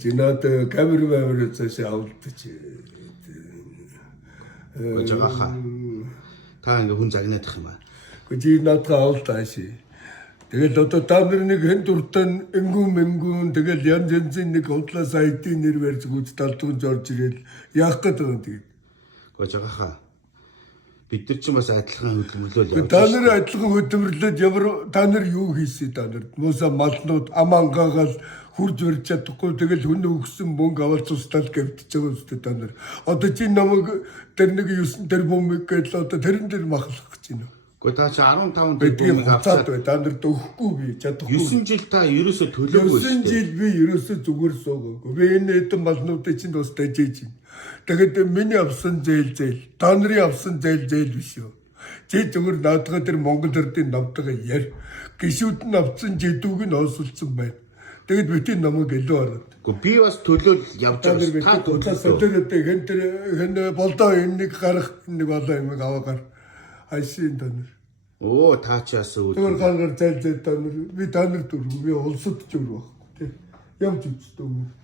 Жинаад камер цаашаа авалдаж. Жагаха. Та ингээ хүн загнаадах юм аа. Чи надад авалдааш. Тэгэл одоо та нар нэг хэн дуртай энгүүн тэгэл янзын нэг худлаас ID нэр барьж гүйд талдгын зорж ирэл яах гэдэг юм тэгээд. Жагаха. Бид нар ч бас адилхан хөдөлмөрлөл явуулж. Та нар адилхан хөдөлмөрлөд ямар та нар юу хийсэн та нар? Мууса малнууд амангаагаал хурж барьж чадахгүй тэгэл хүн өгсөн мөнгө аваад цустал гавтж байгаа үстэй та нар. Одоо чи намайг тэр нэг 9 тэрбум гэдэл одоо тэрэн дээр махлах гэж байна. Гэхдээ та чи 15 тэрбумыг авцаад бай. Та нар өгөхгүй би чадахгүй. 9 жил та ерөөсө төлөөгүй шүү дээ. 9 жил би ерөөсө зүгээр суугаагүй. Би энэ хэдэн малнуудыг чинь бас дажиж байна. Тэгээд миний авсан зээл. Та нарын авсан зээл биш юу? Чи зүгээр наадгаа тэр Монгол Эрдийн намтайгаа яар. Гişүүд нь авсан жидүүг нь осолцсон байна. Тэгээд бити намайг илүү хараад. Гэхдээ би бас төлөөл явж байгаа. Та төлөөд хэн болдоо энэ нэг гарах нэг болоо юм аваагаар хайшин та нар. Оо та ч яасан үү? Тэр гаргаар зээл та нар би та нар дөрөв би улсад ч өөр байхгүй тий. Явж үзтээ.